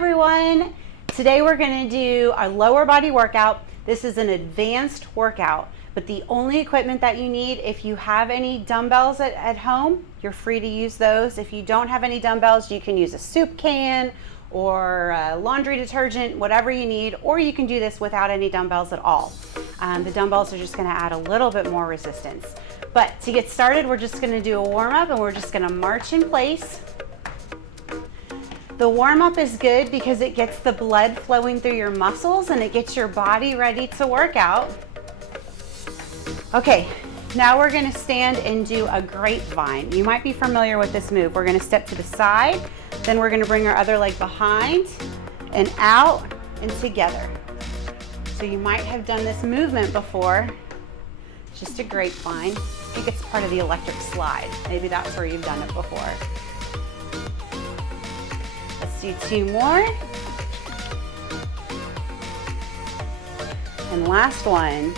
everyone. Today we're going to do our lower body workout. This is an advanced workout, but the only equipment that you need, if you have any dumbbells at home, you're free to use those. If you don't have any dumbbells, you can use a soup can or laundry detergent, whatever you need, or you can do this without any dumbbells at all. The dumbbells are just going to add a little bit more resistance. But to get started, we're just going to do a warm-up and we're just going to march in place. The warm-up is good because it gets the blood flowing through your muscles and it gets your body ready to work out. Okay, now we're going to stand and do a grapevine. You might be familiar with this move. We're going to step to the side, then we're going to bring our other leg behind and out and together. So you might have done this movement before. It's just a grapevine. I think it's part of the electric slide. Maybe that's where you've done it before. Let's do two more. And last one.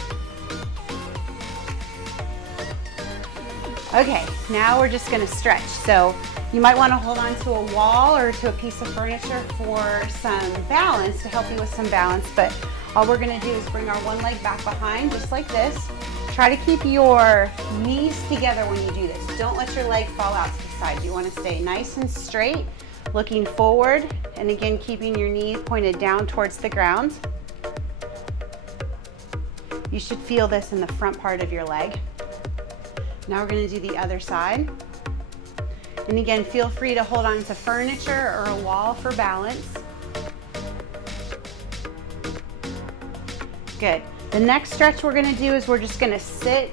Okay, now we're just gonna stretch. So you might wanna hold on to a wall or to a piece of furniture for some balance, to help you with some balance, but all we're gonna do is bring our one leg back behind, just like this. Try to keep your knees together when you do this. Don't let your leg fall out to the side. You wanna stay nice and straight, looking forward, and again, keeping your knees pointed down towards the ground. You should feel this in the front part of your leg. Now we're going to do the other side. And again, feel free to hold on to furniture or a wall for balance. Good. The next stretch we're going to do is we're just going to sit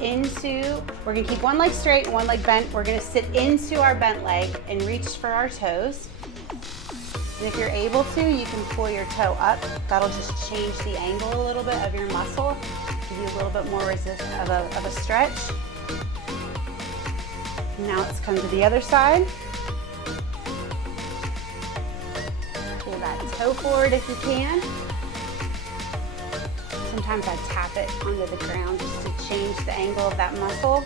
into, we're going to keep one leg straight and one leg bent. We're going to sit into our bent leg and reach for our toes. And if you're able to, you can pull your toe up. That'll just change the angle a little bit of your muscle, give you a little bit more of a stretch. Now let's come to the other side. Pull that toe forward if you can. Sometimes I tap it onto the ground just to change the angle of that muscle.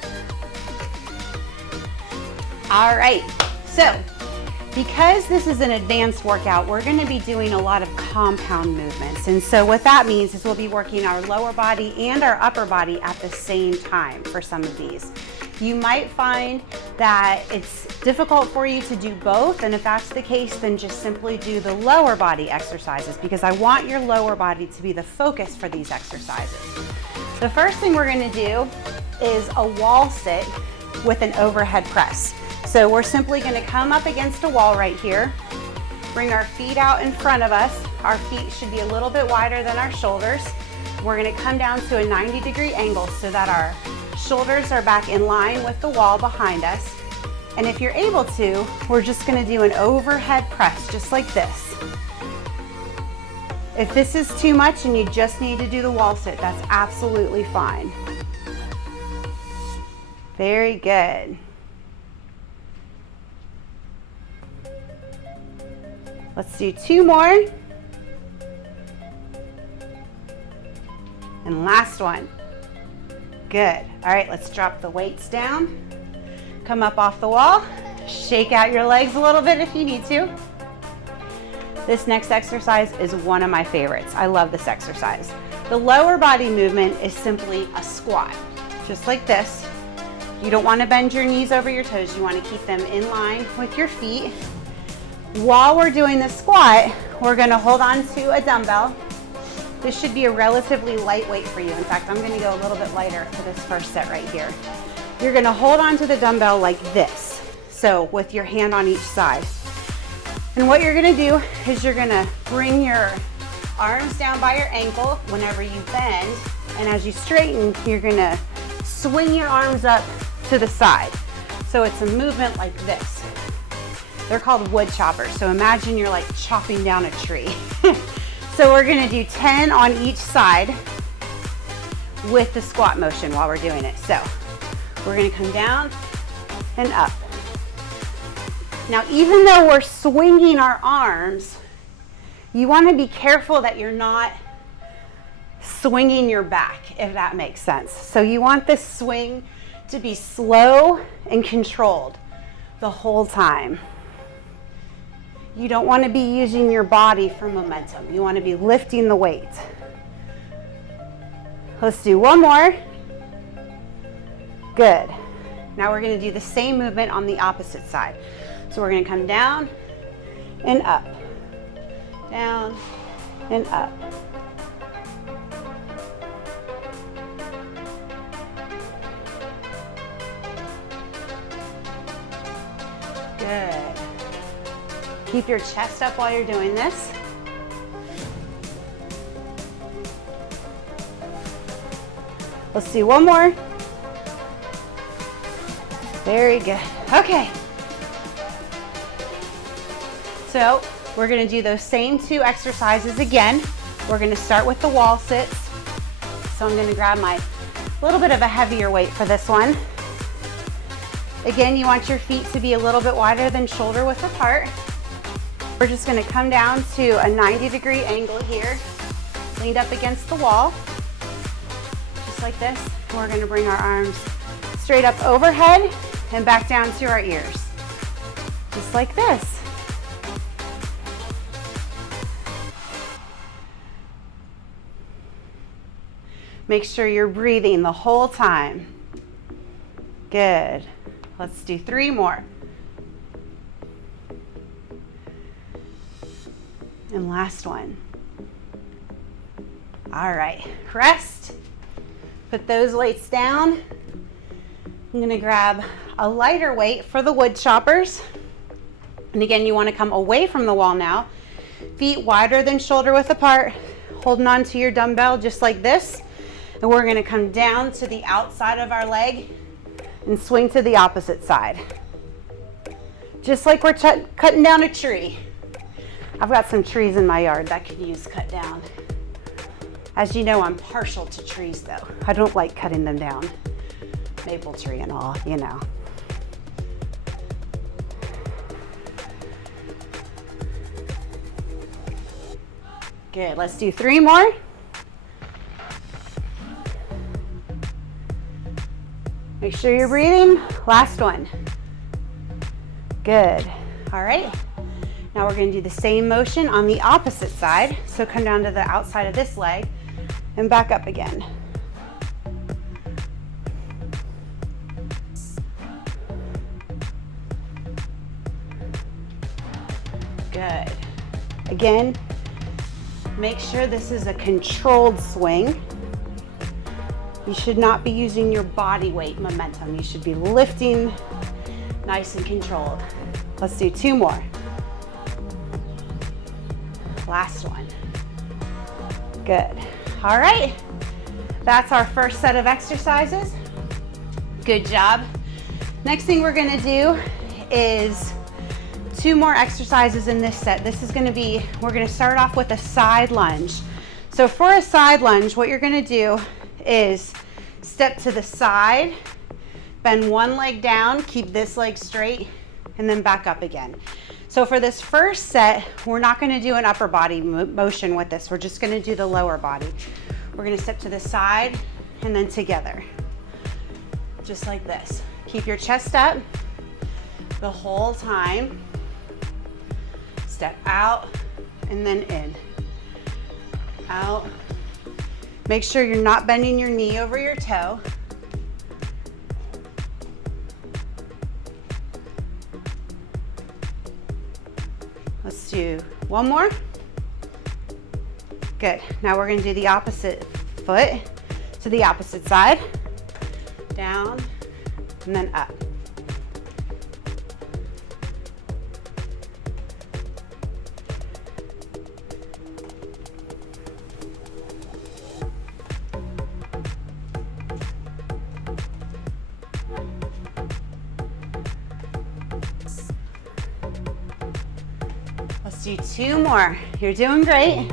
All right, so because this is an advanced workout, we're going to be doing a lot of compound movements. And so what that means is we'll be working our lower body and our upper body at the same time for some of these. You might find that it's difficult for you to do both, and if that's the case, then just simply do the lower body exercises, because I want your lower body to be the focus for these exercises. The first thing we're going to do is a wall sit with an overhead press. So we're simply going to come up against a wall right here, bring our feet out in front of us. Our feet should be a little bit wider than our shoulders. We're going to come down to a 90-degree angle so that our shoulders are back in line with the wall behind us. And if you're able to, we're just going to do an overhead press just like this. If this is too much and you just need to do the wall sit, that's absolutely fine. Very good. Let's do two more. And last one. Good. All right, let's drop the weights down. Come up off the wall. Shake out your legs a little bit if you need to. This next exercise is one of my favorites. I love this exercise. The lower body movement is simply a squat, just like this. You don't want to bend your knees over your toes. You want to keep them in line with your feet. While we're doing the squat, we're going to hold on to a dumbbell. This should be a relatively light weight for you. In fact, I'm going to go a little bit lighter for this first set right here. You're going to hold on to the dumbbell like this, so with your hand on each side. And what you're going to do is you're going to bring your arms down by your ankle whenever you bend, and as you straighten, you're going to swing your arms up to the side. So it's a movement like this. They're called wood choppers, so imagine you're like chopping down a tree. So we're going to do 10 on each side with the squat motion while we're doing it. So we're going to come down and up. Now, even though we're swinging our arms, you want to be careful that you're not swinging your back, if that makes sense. So you want this swing to be slow and controlled the whole time. You don't want to be using your body for momentum. You want to be lifting the weight. Let's do one more. Good. Now we're going to do the same movement on the opposite side. So we're going to come down and up, down and up. Good. Keep your chest up while you're doing this. Let's do one more. Very good. Okay. So we're going to do those same two exercises again. We're going to start with the wall sits. So I'm going to grab my little bit of a heavier weight for this one. Again, you want your feet to be a little bit wider than shoulder width apart. We're just going to come down to a 90-degree angle here, leaned up against the wall, just like this. We're going to bring our arms straight up overhead and back down to our ears, just like this. Make sure you're breathing the whole time. Good. Let's do 3 more. And last one. All right, rest. Put those weights down. I'm gonna grab a lighter weight for the wood choppers. And again, you wanna come away from the wall now. Feet wider than shoulder width apart, holding on to your dumbbell just like this. And we're gonna come down to the outside of our leg and swing to the opposite side. Just like we're cutting down a tree. I've got some trees in my yard that could use cut down. As you know, I'm partial to trees though. I don't like cutting them down. Maple tree and all, you know. Good, let's do 3 more. Make sure you're breathing. Last one. Good. All right. Now we're going to do the same motion on the opposite side. So come down to the outside of this leg and back up again. Good. Again, make sure this is a controlled swing. You should not be using your body weight momentum. You should be lifting nice and controlled. Let's do 2 more. Last one. Good. All right. That's our first set of exercises. Good job. Next thing we're gonna do is 2 more exercises in this set. This is gonna be, we're gonna start off with a side lunge. So for a side lunge, what you're gonna do is step to the side, bend one leg down, keep this leg straight, and then back up again. So for this first set, we're not gonna do an upper body motion with this. We're just gonna do the lower body. We're gonna step to the side and then together, just like this. Keep your chest up the whole time. Step out and then in, out. Make sure you're not bending your knee over your toe. Let's do 1 more. Good. Now we're going to do the opposite foot to the opposite side. Down and then up. Do 2 more. You're doing great.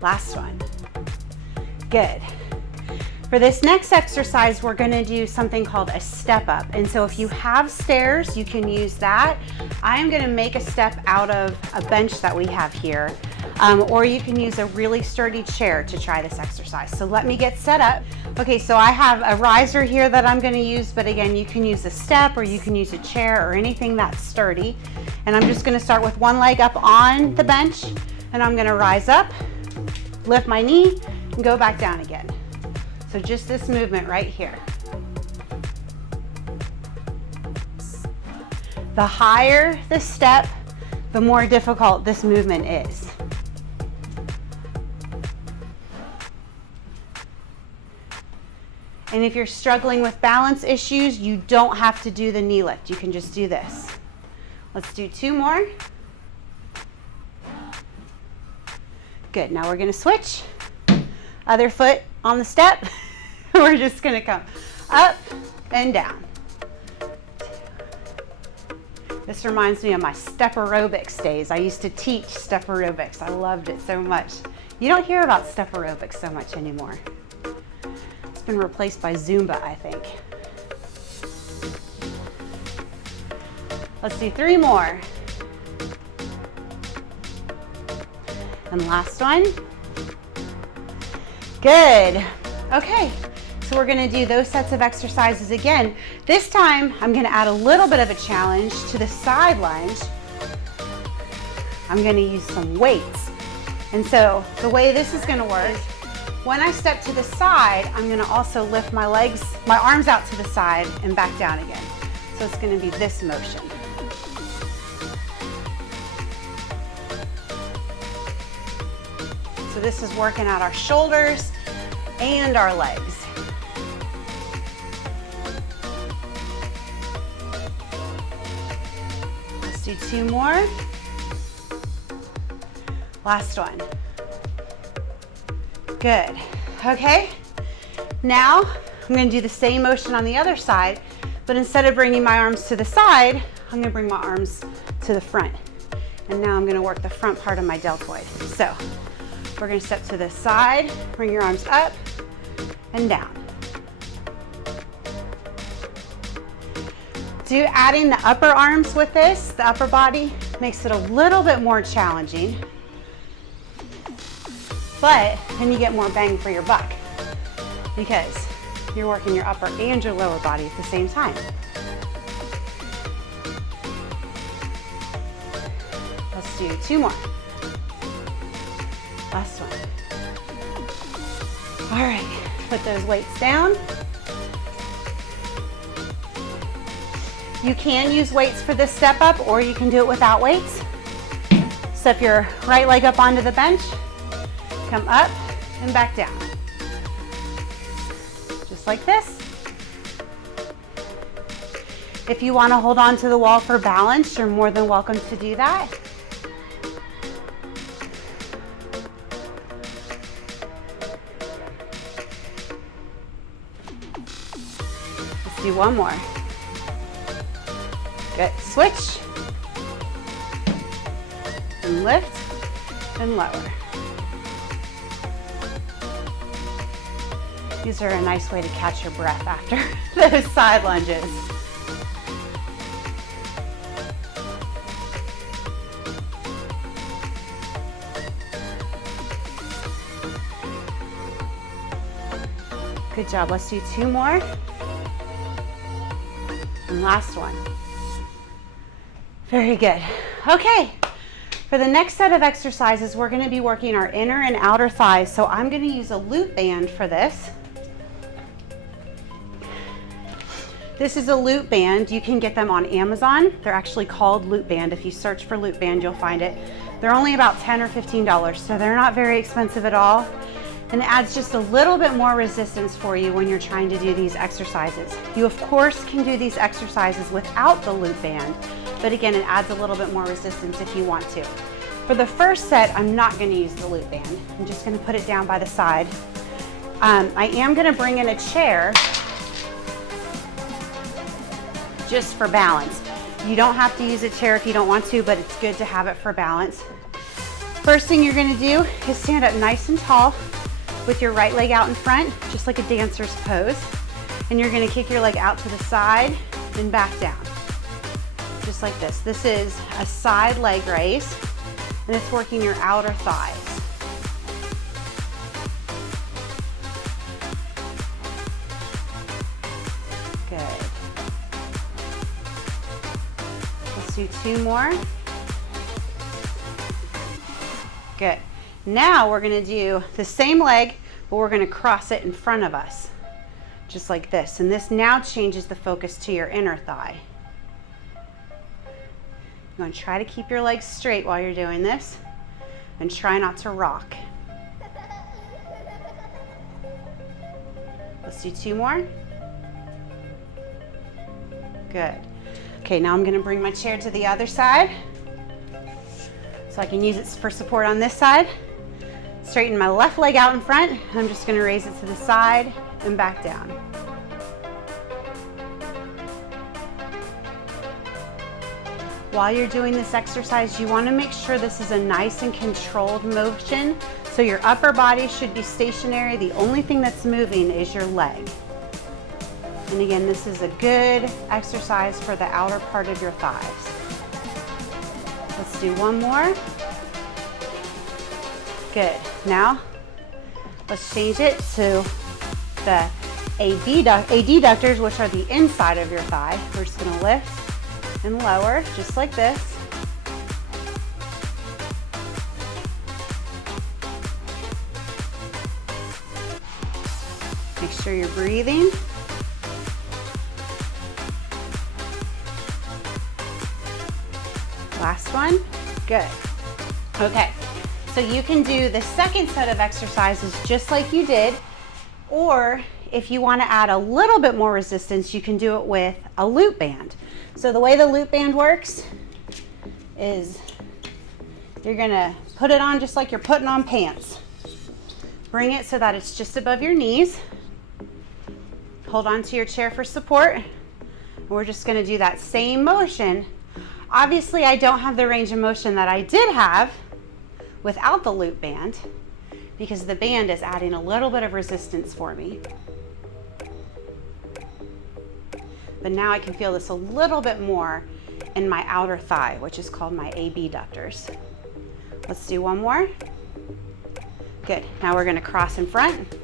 Last one. Good. For this next exercise, we're going to do something called a step up. And so if you have stairs, you can use that. I am going to make a step out of a bench that we have here. or you can use a really sturdy chair to try this exercise. So let me get set up. Okay, so I have a riser here that I'm gonna use, but again, you can use a step or you can use a chair or anything that's sturdy. And I'm just gonna start with one leg up on the bench, and I'm gonna rise up, lift my knee, and go back down again. So just this movement right here. The higher the step, the more difficult this movement is. And if you're struggling with balance issues, you don't have to do the knee lift. You can just do this. Let's do 2 more. Good, now we're gonna switch. Other foot on the step. We're just gonna come up and down. This reminds me of my step aerobics days. I used to teach step aerobics. I loved it so much. You don't hear about step aerobics so much anymore. It's been replaced by Zumba, I think. Let's do 3 more. And last one. Good. Okay, so we're gonna do those sets of exercises again. This time, I'm gonna add a little bit of a challenge to the side lunge. I'm gonna use some weights. And so the way this is gonna work, when I step to the side, I'm gonna also lift my legs, my arms out to the side and back down again. So it's gonna be this motion. So this is working out our shoulders and our legs. Let's do 2 more. Last one. Good. Okay. Now I'm going to do the same motion on the other side, but instead of bringing my arms to the side, I'm going to bring my arms to the front. And now I'm going to work the front part of my deltoid. So we're going to step to the side, bring your arms up and down. Adding the upper arms with this, the upper body, makes it a little bit more challenging, but then you get more bang for your buck because you're working your upper and your lower body at the same time. Let's do 2 more. Last one. All right, put those weights down. You can use weights for this step up, or you can do it without weights. Step your right leg up onto the bench, come up and back down. Just like this. If you want to hold on to the wall for balance, you're more than welcome to do that. Let's do 1 more. Good. Switch. And lift and lower. These are a nice way to catch your breath after those side lunges. Good job. Let's do 2 more. And last one. Very good. Okay. For the next set of exercises, we're going to be working our inner and outer thighs. So I'm going to use a loop band for this. This is a loop band. You can get them on Amazon. They're actually called loop band. If you search for loop band, you'll find it. They're only about $10 or $15, so they're not very expensive at all. And it adds just a little bit more resistance for you when you're trying to do these exercises. You of course can do these exercises without the loop band, but again, it adds a little bit more resistance if you want to. For the first set, I'm not going to use the loop band. I'm just going to put it down by the side. I am going to bring in a chair just for balance. You don't have to use a chair if you don't want to, but it's good to have it for balance. First thing you're going to do is stand up nice and tall with your right leg out in front, just like a dancer's pose. And you're going to kick your leg out to the side and back down. Just like this. This is a side leg raise. and it's working your outer thighs. Good. Let's do 2 more. Good. Now we're gonna do the same leg, but we're gonna cross it in front of us, just like this. And this now changes the focus to your inner thigh. You're gonna try to keep your legs straight while you're doing this, and try not to rock. Let's do 2 more. Good. Okay, now I'm gonna bring my chair to the other side, so I can use it for support on this side. Straighten my left leg out in front. I'm just gonna raise it to the side and back down. While you're doing this exercise, you wanna make sure this is a nice and controlled motion. So your upper body should be stationary. The only thing that's moving is your leg. And again, this is a good exercise for the outer part of your thighs. Let's do 1 more. Good. Now, let's change it to the adductors, which are the inside of your thigh. We're just gonna lift and lower, just like this. Make sure you're breathing. Last one. Good. Okay. So you can do the second set of exercises just like you did, or if you want to add a little bit more resistance, you can do it with a loop band. So the way the loop band works is you're going to put it on just like you're putting on pants. Bring it so that it's just above your knees. Hold on to your chair for support. And we're just going to do that same motion. Obviously, I don't have the range of motion that I did have without the loop band, because the band is adding a little bit of resistance for me. But now I can feel this a little bit more in my outer thigh, which is called my abductors. Let's do 1 more. Good. Now we're going to cross in front.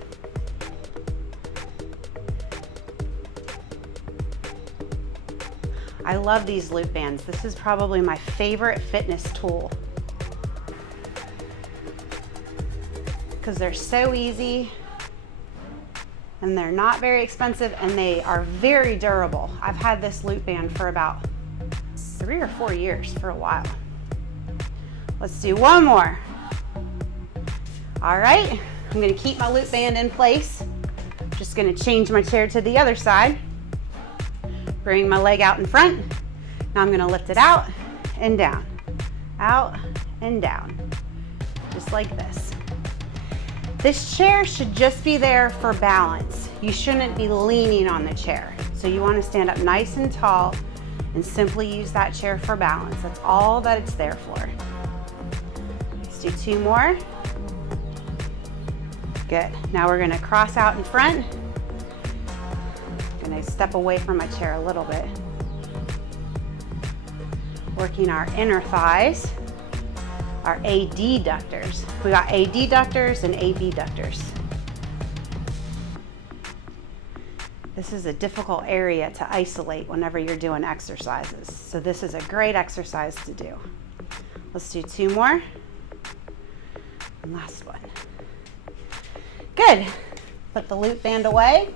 I love these loop bands. This is probably my favorite fitness tool, because they're so easy and they're not very expensive and they are very durable. I've had this loop band for about 3 or 4 years, for a while. Let's do 1 more. All right, I'm gonna keep my loop band in place. Just gonna change my chair to the other side. Bring my leg out in front. Now I'm gonna lift it out and down, out and down, just like this. This chair should just be there for balance. You shouldn't be leaning on the chair. So you want to stand up nice and tall and simply use that chair for balance. That's all that it's there for. Let's do 2 more. Good. Now we're going to cross out in front. I'm going to step away from my chair a little bit. Working our inner thighs. Our adductors. We got adductors and abductors. This is a difficult area to isolate whenever you're doing exercises. So this is a great exercise to do. Let's do 2 more. And last one. Good. Put the loop band away.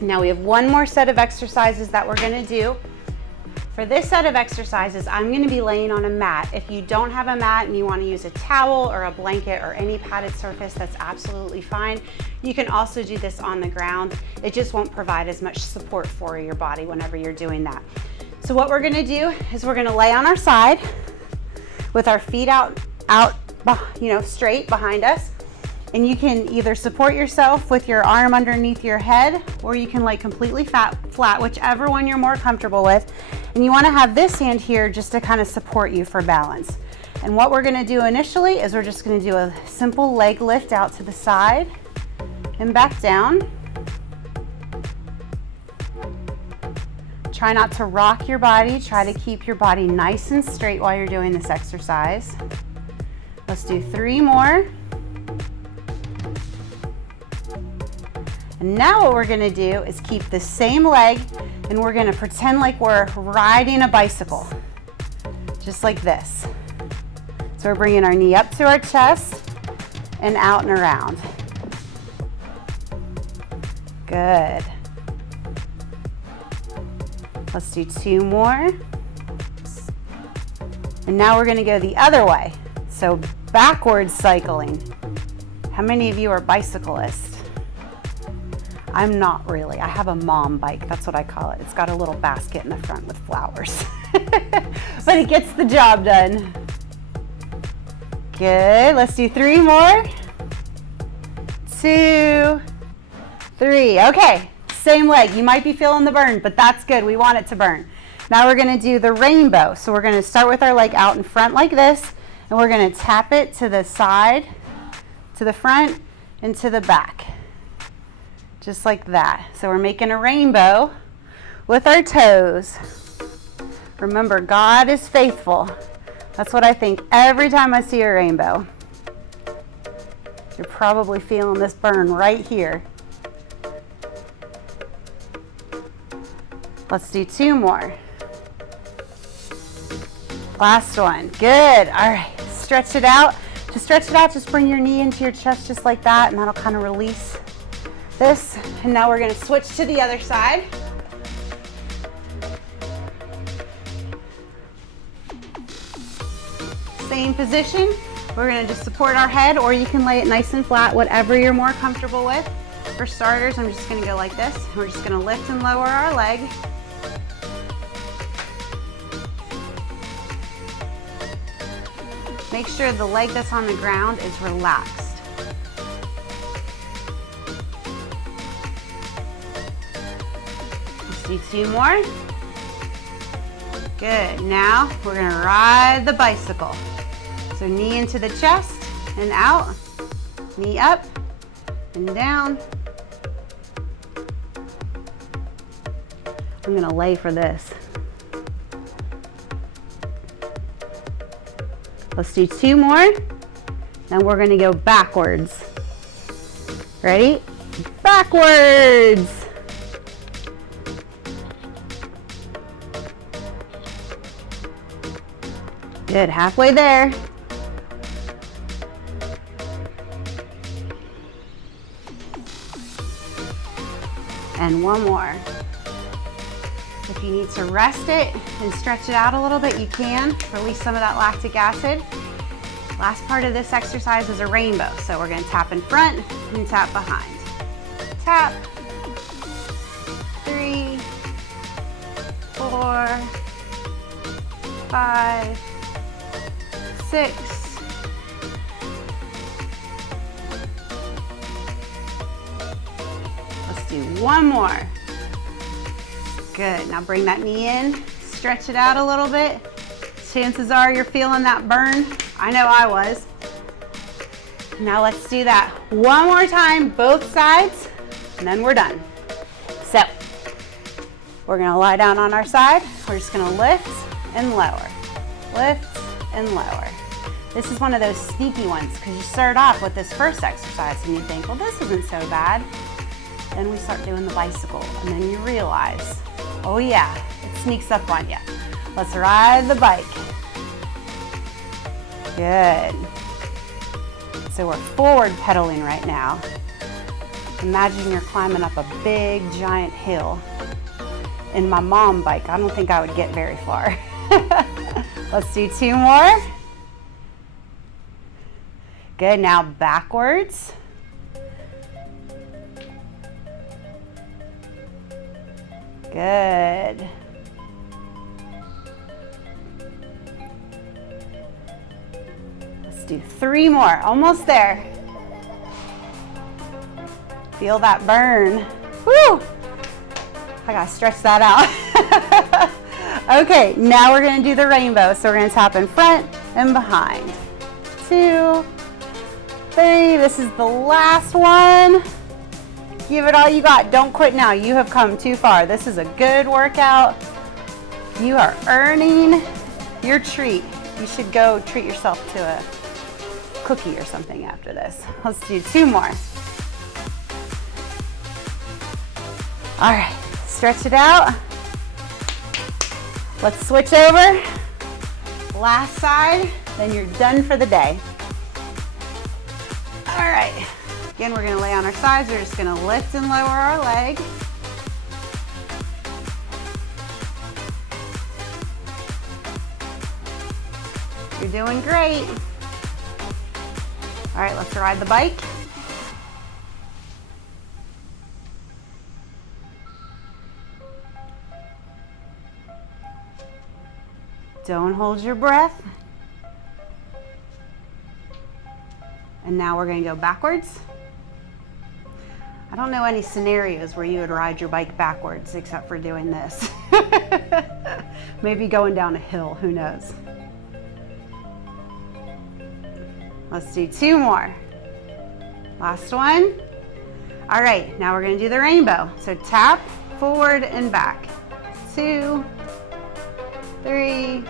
Now we have 1 more set of exercises that we're going to do. For this set of exercises, I'm going to be laying on a mat. If you don't have a mat and you want to use a towel or a blanket or any padded surface, that's absolutely fine. You can also do this on the ground. It just won't provide as much support for your body whenever you're doing that. So what we're going to do is we're going to lay on our side with our feet out, straight behind us. And you can either support yourself with your arm underneath your head, or you can lay completely flat, whichever one you're more comfortable with. And you want to have this hand here just to kind of support you for balance. And what we're going to do initially is we're just going to do a simple leg lift out to the side and back down. Try not to rock your body. Try to keep your body nice and straight while you're doing this exercise. Let's do 3 more. And now what we're gonna do is keep the same leg and we're gonna pretend like we're riding a bicycle, just like this. So we're bringing our knee up to our chest and out and around. Good. Let's do 2 more. And now we're gonna go the other way. So backwards cycling. How many of you are bicyclists? I'm not really. I have a mom bike, that's what I call it. It's got a little basket in the front with flowers. But it gets the job done. Good, let's do 3 more. 2, 3, okay. Same leg, you might be feeling the burn, but that's good, we want it to burn. Now we're gonna do the rainbow. So we're gonna start with our leg out in front like this, and we're gonna tap it to the side, to the front, and to the back. Just like that. So we're making a rainbow with our toes. Remember, God is faithful. That's what I think every time I see a rainbow. You're probably feeling this burn right here. Let's do 2 more. Last one. Good. All right. Stretch it out. To stretch it out, just bring your knee into your chest just like that, and that'll kind of release this. And now we're going to switch to the other side. Same position. We're going to just support our head, or you can lay it nice and flat, whatever you're more comfortable with. For starters, I'm just going to go like this. We're just going to lift and lower our leg. Make sure the leg that's on the ground is relaxed. Let's do 2 more. Good. Now we're going to ride the bicycle. So knee into the chest and out, knee up and down. I'm going to lay for this. Let's do 2 more, and we're gonna go backwards. Ready? Backwards! Good, halfway there. And 1 more. If you need to rest it and stretch it out a little bit, you can. Release some of that lactic acid. Last part of this exercise is a rainbow. So we're gonna tap in front and tap behind. Tap. 3, 4, 5, 6. Let's do 1 more. Good, now bring that knee in, stretch it out a little bit. Chances are you're feeling that burn. I know I was. Now let's do that 1 more time, both sides, and then we're done. So, we're gonna lie down on our side. We're just gonna lift and lower, lift and lower. This is one of those sneaky ones because you start off with this first exercise and you think, well, this isn't so bad. Then we start doing the bicycle and then you realize, oh yeah, it sneaks up on you. Let's ride the bike. Good. So we're forward pedaling right now. Imagine you're climbing up a big giant hill. In my mom bike, I don't think I would get very far. Let's do 2 more. Good, now backwards. Good. Let's do 3 more, almost there. Feel that burn. Woo! I gotta stretch that out. Okay, now we're gonna do the rainbow. So we're gonna tap in front and behind. 2, 3, this is the last one. Give it all you got. Don't quit now. You have come too far. This is a good workout. You are earning your treat. You should go treat yourself to a cookie or something after this. Let's do 2 more. All right, stretch it out. Let's switch over. Last side, then you're done for the day. All right, again, we're gonna lay on our sides. We're just gonna lift and lower our leg. You're doing great. All right, let's ride the bike. Don't hold your breath. And now we're going to go backwards. I don't know any scenarios where you would ride your bike backwards except for doing this. Maybe going down a hill, who knows? Let's do 2 more. Last one. All right, now we're going to do the rainbow. So tap, forward, and back. 2, 3.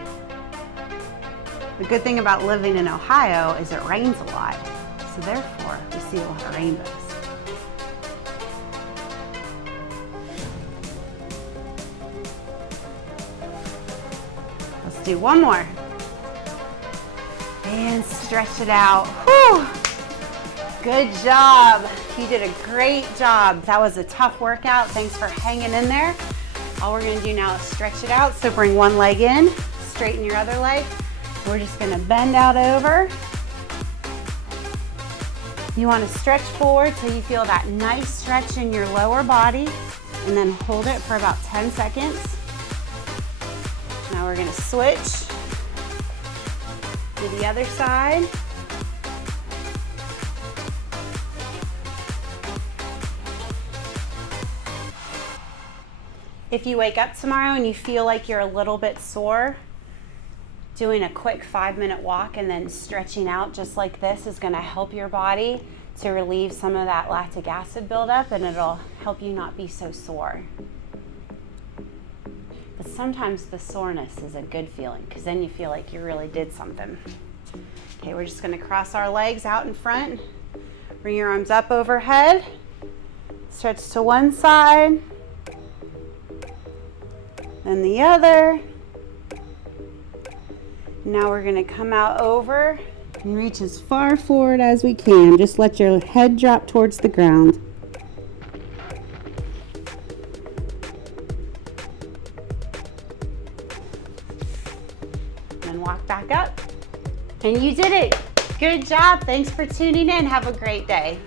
The good thing about living in Ohio is it rains a lot. So therefore, we see a lot of rainbows. Let's do 1 more. And stretch it out. Whew. Good job. You did a great job. That was a tough workout. Thanks for hanging in there. All we're gonna do now is stretch it out. So bring one leg in, straighten your other leg. We're just gonna bend out over. You wanna stretch forward so you feel that nice stretch in your lower body, and then hold it for about 10 seconds. Now we're gonna switch to the other side. If you wake up tomorrow and you feel like you're a little bit sore, doing a quick 5-minute walk and then stretching out just like this is gonna help your body to relieve some of that lactic acid buildup, and it'll help you not be so sore. But sometimes the soreness is a good feeling because then you feel like you really did something. Okay, we're just gonna cross our legs out in front. Bring your arms up overhead. Stretch to one side, then the other. Now we're gonna come out over and reach as far forward as we can. Just let your head drop towards the ground. And walk back up. And you did it. Good job. Thanks for tuning in. Have a great day.